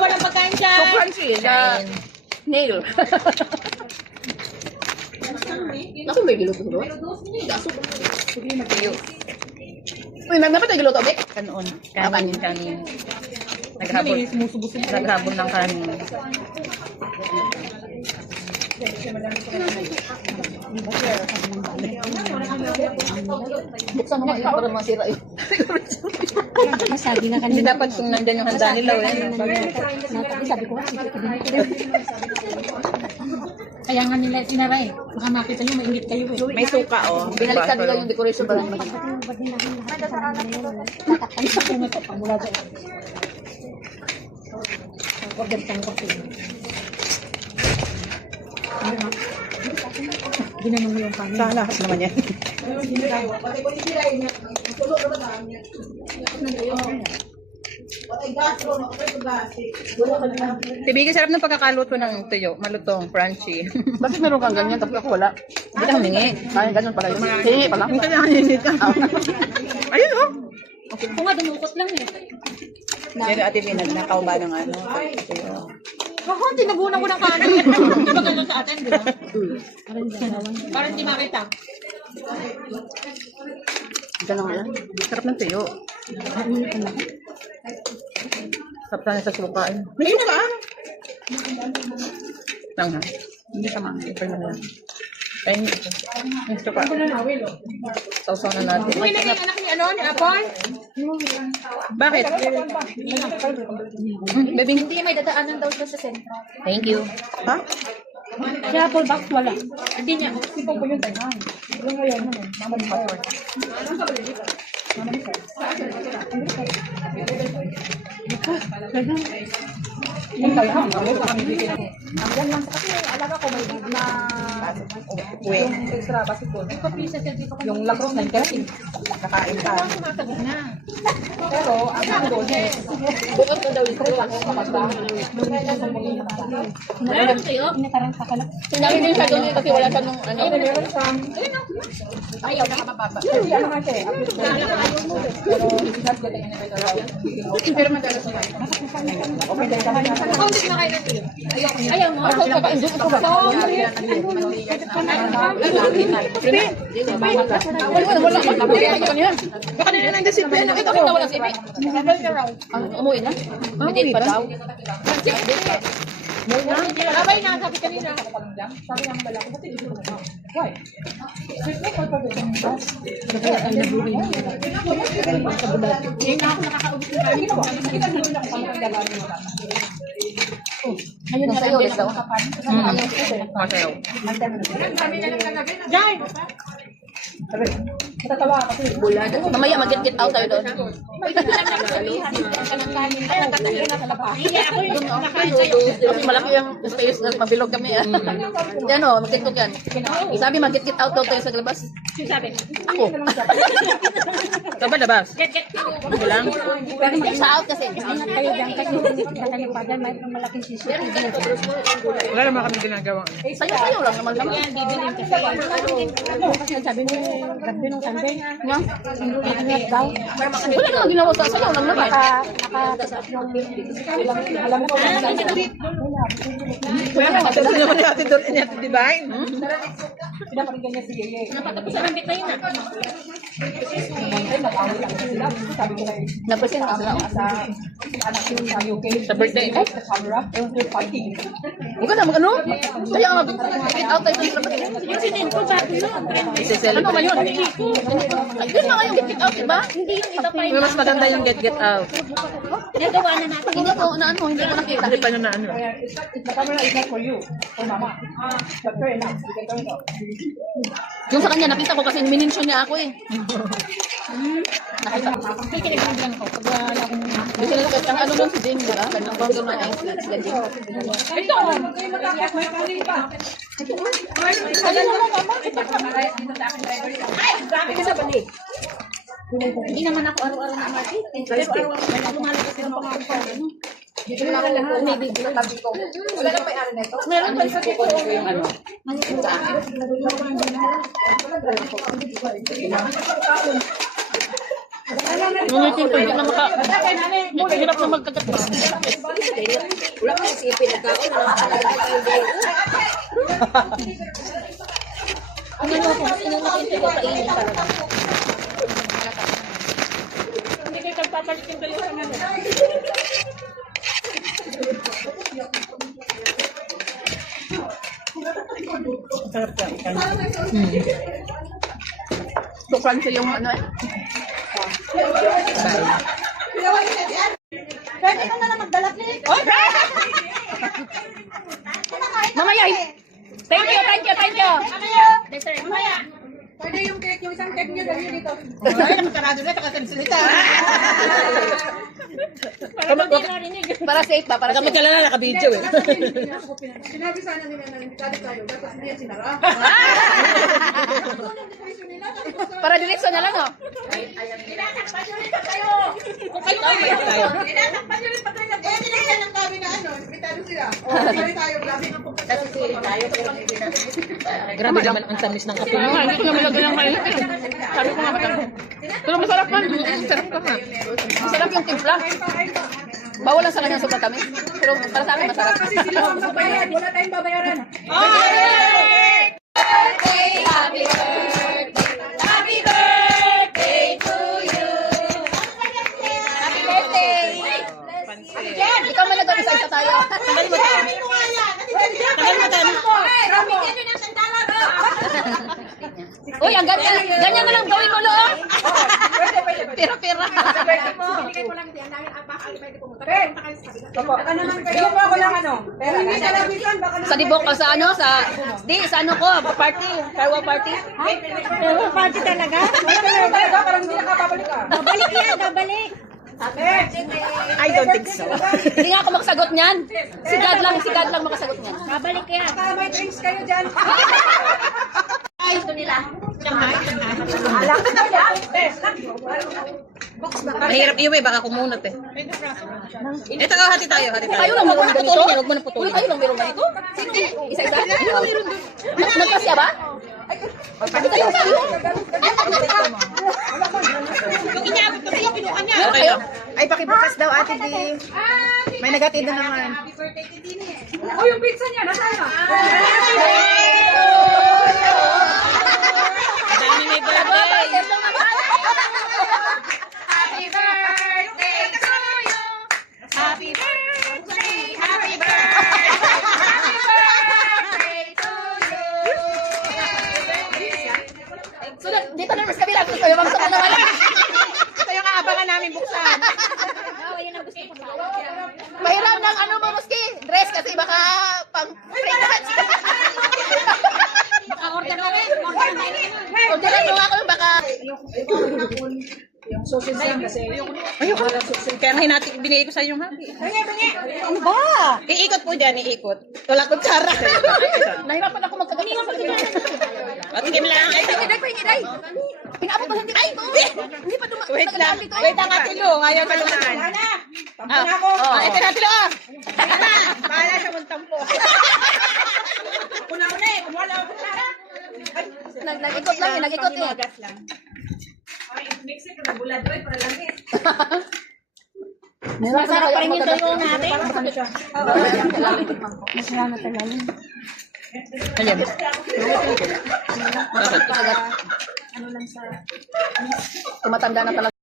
walang pagkain dyan. So crunchy. Nail. Ako may giluto ko. Uy, dapat ay giluto, Bek? Kanon. Kanin. Naghabol ng kanin. Buksan mo nga para masira yun. Sabi na Hindi kanina. dapat kung nandyan yung handa nila. Sabi ko, sige. Kaya nga nila sinara eh. Baka makita nyo, mainit kayo eh. May suka, oh. Binaliktad nila yung decoration para naman. Tatakpan sa kung ito, pamula dyan. Huwag ganitang kasi. Ginanong mo yung kanin. Sa lahat naman yan. Tibigay, sarap ng pagkakaluto ng tuyo. Malutong, crunchy. Bakit meron kang ganyan tapos ako wala? Hindi ka humingi. Kaya ganun pala yun. Hingi pala. Hindi ka nakahingi ka. Ayun, oh. Kung nga, dumukot lang eh. Yan yung ate Pinagnakaw ba ng ano? Tuyo. Ako, tinabunan ko ng kanin. Di ba ganun sa atin, di ba? Parang hindi makita. Ganun nga yan. Sarap ng tuyo. Sarap tayo sa suka. May suka? Lang ha? Hindi ka mga. Ito na lang. Ay, may suka. Sausaw na natin. Uy, naging anak ni ano, ni Apon? Bakit? Baby, Hindi, may dadaanan daw siya sa sentro. thank you. Ha? Kaya full box wala. Hindi niya. Yung lacrosse na yung kakain ka. Pero, ang ano doon eh. Bukas na daw ito. Meron kayo? Sinabi din sa doon kasi wala pa nung ano. Ayaw, nakababa. Pero madalas na. Ako, hindi na kayo natin. Ayaw mo. Ako kakain doon ako ba? Wala ka. Baka nila nang disiplina. Ito ko wala si Ibe. Umuwi na? Umuwi pa daw. Abay na, sabi kanina. Ayun na sa'yo. Let's go. Masayaw. Jai! Bulad. Mamaya mag-get out tayo doon. Kasi malaki yung space na mabilog kami. Yan o, mag-tiktok yan. Sabi mag-get out daw tayo sa labas. Sabi. Ako. Ito ba labas? Get. Ito lang? Sa out kasi. Kayo dyan, kasi kayo pa dyan, may malaking CCTV. Wala naman kami ginagawa. Sayo lang naman kami. Yan, bibilin kasi. Kasi sabi ni Rabbi nung Sunday, ingat daw. Wala naman ginawa sa sayo lang naman. Nakatasap yung alam mo kung Ito naman ni Ate Doreen ni Ate Divine. pinapakinggan niya si Yeye. Napatapos ang bit na yun. Napasin ako sila. Sa birthday. Huwag ka na mag-ano? Kaya nga mag-get out tayo sa labas. Yung sinin ko, bago yun. Ano Isi-celebrate. ba yun? Yun na nga yung get out, diba? Hindi yung iba pa Pero mas maganda yung get out. Nagawa na natin. Hindi ko na ano, hindi ko nakita. Hindi pa nyo na ano. Yung sa kanya, nakita ko kasi minensyon niya ako eh. Nakita ko. Kikinig lang ko. Pag wala akong... Kasi nagkita ang ano lang si Jane, diba? Ang bago na ay sila Jane. Ito! Hindi naman ako araw-araw na mati. Pero araw-araw lumalabas yung pangako. Dito na ako may bigla tabi ko. Wala na may ano nito. Meron pa isa dito yung ano. Ngunit yung pwede na maka... Hirap na magkagat. Wala ko isipin na tao na nakakalaga tayo buhay. Hindi kayo pagpapalit yung dalawa sa mga. Sarap ka. Tukran sa yung ano eh. Pwede ka na lang magdala, please. Mamaya! Thank you, thank you, thank you! Dessert. Mamaya. Pwede yung cake, yung isang cake niyo, dali dito. Ay, nakakarado na, nakakansalita. Para safe ba? Para safe. Magkalala, naka-video eh. Sinabi sana nila na invitado tayo, dapat hindi yan sinara. Para diretso na lang, oh. Kung kayo tayo. Tinatakpan nyo rin pa tayo. Kaya nilagyan ng gabi na ano, invitado sila. O, hindi tayo, gabi ng pupunta. Kasi sili tayo, pero hindi na. Grabe naman ang tamis ng kape. Hindi ko naman lagyan ng mainit. Sabi ko nga masarap. Pero masarap man. Masarap ka nga. Masarap yung timpla. Bawal lang sa kanya sobrang tamis. Pero para sa akin masarap. Kasi sila ang magbabayad, wala tayong babayaran. Ikaw man nag-isa tayo. Tagal mo tayo. Tagal mo tayo. Uy, ang ganyan. Ganyan na lang gawin mo, Lo. Pira-pira. Binigay ko lang yan, dahil baka pwede pumunta. Baka naman kayo. Bigyan mo ako lang ano. Pero hindi talabisan, baka naman. Sa dibok ko sa ano, sa ko, party, Carwa party. Party talaga? Parang hindi nakababalik ka. Babalik yan, babalik. I don't think so. Hindi nga ako makasagot niyan. Si God lang makasagot niyan. Babalik yan. Baka may drinks kayo dyan. Ay, ito nila. Shanghai. Mahirap iuwi, baka kumunot eh. Ito ka, hati tayo. Kayo lang meron ganito? Huwag mo na putulin. Kayo lang meron ganito? Sino? Isa-isa? Nagkasya ba? Pati kayo kayo. Yung inyabot ko sa'yo, pinuha niya. Meron kayo? Ay, pakibukas daw, Ate Di. May nagatid na naman. Oh, yung pizza niya, nasaan na? Dami may birthday. Happy birthday to you. Happy birthday, happy birthday. Happy birthday to you. So, dito na mas kabila. Gusto yung bangsa ko naman. Ito yung aabangan namin buksan. Mahirap ng ano mo, Muski. Dress kasi baka pang fragrance. Order na rin. Order na rin. Orderan mo ako yung baka... Yung sausage lang kasi. Ayoko. Kaya nga natin binigay ko sa yung happy. Ano ba? Iikot po dyan, iikot. Wala kong tsara. Nahirapan ako magkagat sa kanila. At hindi mo lang. Ay, day. Pinaabot ko hindi pa ito. Hindi pa dumaan. Wait lang. Wait lang, Ate Lu. Ngayon pa dumaan. Tampon ako. Ito na, Ate Lu. Bahala sa muntampo. Una-una eh. Kumuha lang ako sa Nag-ikot lang, nag-ikot eh. Masarap pa rin yung tuyo natin. Ayan. Tumatanda na talaga.